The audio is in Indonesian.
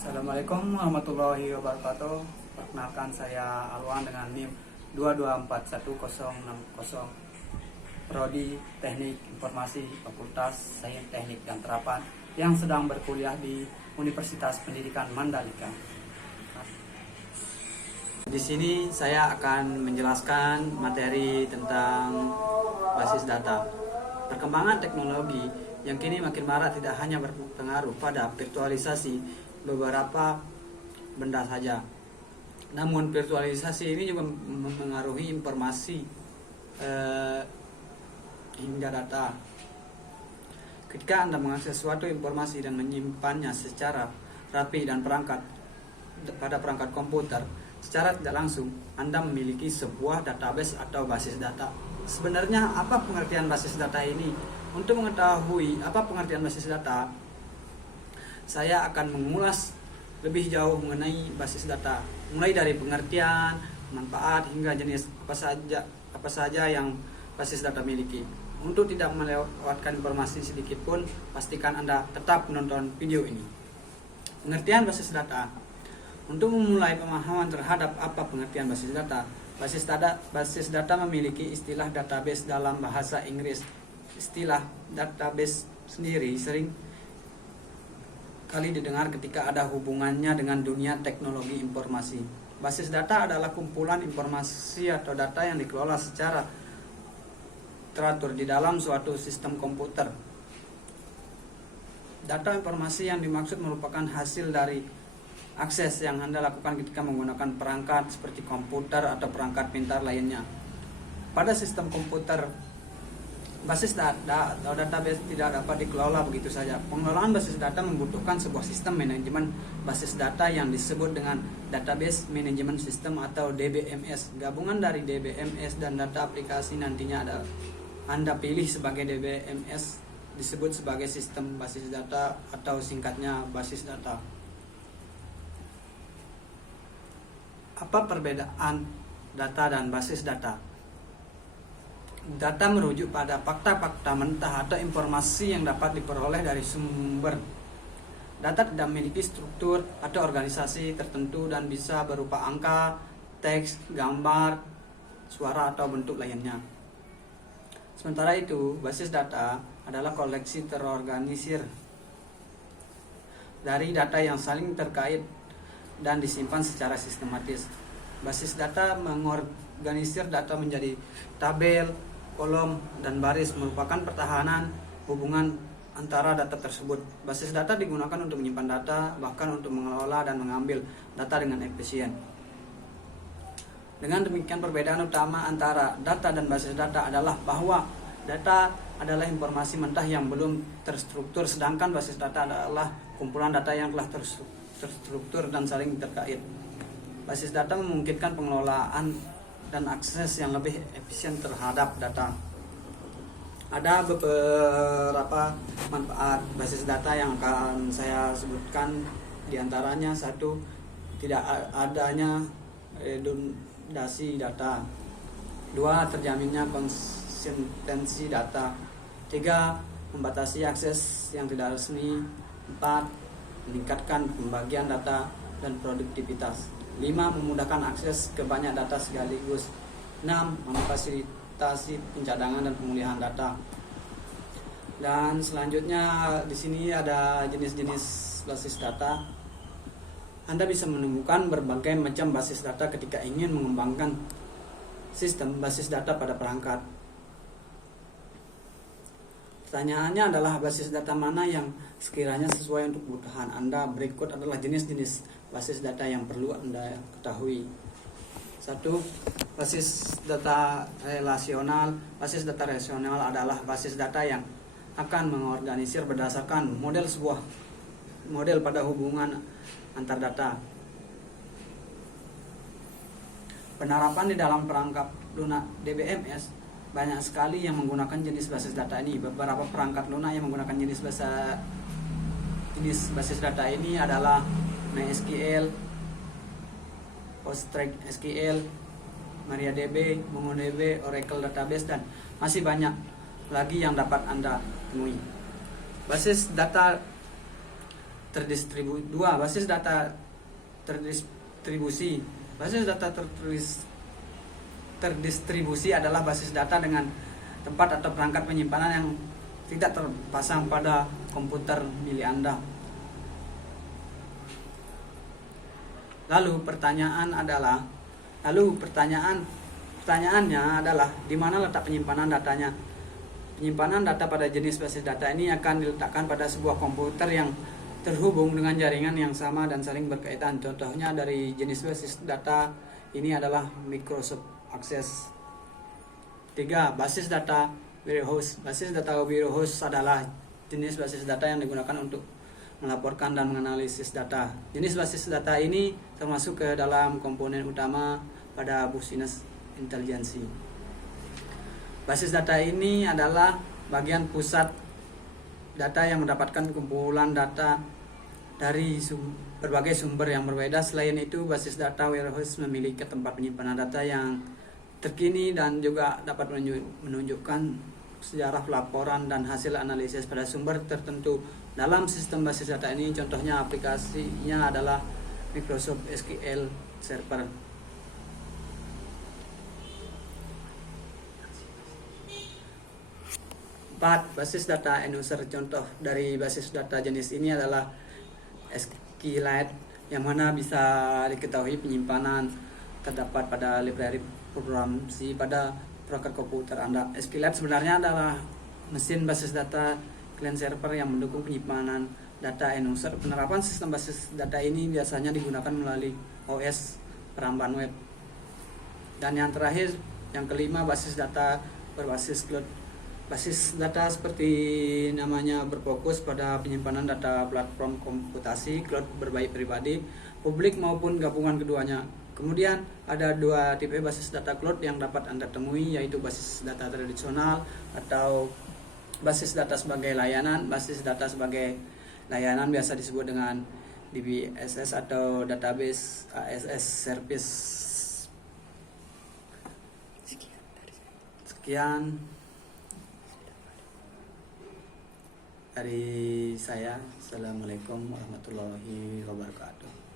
Assalamualaikum warahmatullahi wabarakatuh. Perkenalkan, saya Alwan dengan NIM 2241060, Prodi Teknik Informasi Fakultas Sains Teknik dan Terapan, yang sedang berkuliah di Universitas Pendidikan Mandalika. Di sini saya akan menjelaskan materi tentang basis data. Perkembangan teknologi yang kini makin marak tidak hanya berpengaruh pada virtualisasi beberapa benda saja, namun virtualisasi ini juga mempengaruhi informasi hingga data. Ketika Anda mengakses suatu informasi dan menyimpannya secara rapi dan pada perangkat komputer, secara tidak langsung Anda memiliki sebuah database atau basis data. Sebenarnya apa pengertian basis data ini? Untuk mengetahui apa pengertian basis data, saya akan mengulas lebih jauh mengenai basis data, mulai dari pengertian, manfaat, hingga jenis apa saja yang basis data miliki. Untuk tidak melewatkan informasi sedikit pun, pastikan Anda tetap menonton video ini. Pengertian basis data. Untuk memulai pemahaman terhadap apa pengertian basis data memiliki istilah database dalam bahasa Inggris. Istilah database sendiri sering kali didengar ketika ada hubungannya dengan dunia teknologi informasi. Basis data adalah kumpulan informasi atau data yang dikelola secara teratur di dalam suatu sistem komputer. Data informasi yang dimaksud merupakan hasil dari akses yang Anda lakukan ketika menggunakan perangkat seperti komputer atau perangkat pintar lainnya. Pada sistem komputer, basis data atau database tidak dapat dikelola begitu saja. Pengelolaan basis data membutuhkan sebuah sistem manajemen basis data yang disebut dengan Database Management System atau DBMS. Gabungan dari DBMS dan data aplikasi nantinya Anda pilih sebagai DBMS disebut sebagai sistem basis data atau singkatnya basis data. Apa perbedaan data dan basis data? Data merujuk pada fakta-fakta mentah atau informasi yang dapat diperoleh dari sumber. Data tidak memiliki struktur atau organisasi tertentu dan bisa berupa angka, teks, gambar, suara, atau bentuk lainnya. Sementara itu, basis data adalah koleksi terorganisir dari data yang saling terkait dan disimpan secara sistematis. Basis data mengorganisir data menjadi tabel, kolom, dan baris, merupakan pertahanan hubungan antara data tersebut. Basis data digunakan untuk menyimpan data, bahkan untuk mengelola dan mengambil data dengan efisien. Dengan demikian, perbedaan utama antara data dan basis data adalah bahwa data adalah informasi mentah yang belum terstruktur, sedangkan basis data adalah kumpulan data yang telah terstruktur dan saling terkait. Basis data memungkinkan pengelolaan dan akses yang lebih efisien terhadap data. Ada beberapa manfaat basis data yang akan saya sebutkan. Di antaranya, 1. Tidak adanya redundasi data. 2. Terjaminnya konsistensi data. 3. Membatasi akses yang tidak resmi. 4. Meningkatkan pembagian data dan produktivitas. 5. Memudahkan akses ke banyak data sekaligus. 6. Memfasilitasi pencadangan dan pemulihan data. Dan selanjutnya di sini ada jenis-jenis basis data. Anda bisa menemukan berbagai macam basis data ketika ingin mengembangkan sistem basis data pada perangkat. Pertanyaannya adalah basis data mana yang sekiranya sesuai untuk kebutuhan Anda. Berikut adalah jenis-jenis basis data yang perlu Anda ketahui. 1. Basis data relasional. Basis data relasional adalah basis data yang akan mengorganisir berdasarkan model pada hubungan antar data. Penerapan di dalam perangkat lunak DBMS banyak sekali yang menggunakan jenis basis data ini. Beberapa perangkat lunak yang menggunakan jenis basis data ini adalah MySQL, PostgreSQL, MariaDB, MongoDB, Oracle Database, dan masih banyak lagi yang dapat Anda temui. Basis data basis data terdistribusi. Basis data terdistribusi adalah basis data dengan tempat atau perangkat penyimpanan yang tidak terpasang pada komputer milik Anda. Lalu pertanyaannya adalah di mana letak penyimpanan datanya? Penyimpanan data pada jenis basis data ini akan diletakkan pada sebuah komputer yang terhubung dengan jaringan yang sama dan saling berkaitan. Contohnya dari jenis basis data ini adalah Microsoft Access. 3. Basis data warehouse. Basis data warehouse adalah jenis basis data yang digunakan untuk melaporkan dan menganalisis data. Jenis basis data ini termasuk ke dalam komponen utama pada business intelligence. Basis data ini adalah bagian pusat data yang mendapatkan kumpulan data dari berbagai sumber yang berbeda. Selain itu, basis data warehouse memiliki tempat penyimpanan data yang terkini dan juga dapat menunjukkan sejarah pelaporan dan hasil analisis pada sumber tertentu. Dalam sistem basis data ini, contohnya aplikasinya adalah Microsoft SQL Server. 4. Basis data end user. Contoh dari basis data jenis ini adalah SQLite, yang mana bisa diketahui penyimpanan terdapat pada library program pada perangkat komputer Anda. SQLite sebenarnya adalah mesin basis data client server yang mendukung penyimpanan data end user. Penerapan sistem basis data ini biasanya digunakan melalui OS perambahan web. Dan yang terakhir, yang kelima, basis data berbasis cloud. Basis data seperti namanya berfokus pada penyimpanan data platform komputasi cloud berbaik pribadi, publik maupun gabungan keduanya. Kemudian ada dua tipe basis data cloud yang dapat Anda temui, yaitu basis data tradisional atau basis data sebagai layanan. Basis data sebagai layanan biasa disebut dengan DBSS atau Database as Service. Sekian dari saya. Assalamualaikum warahmatullahi wabarakatuh.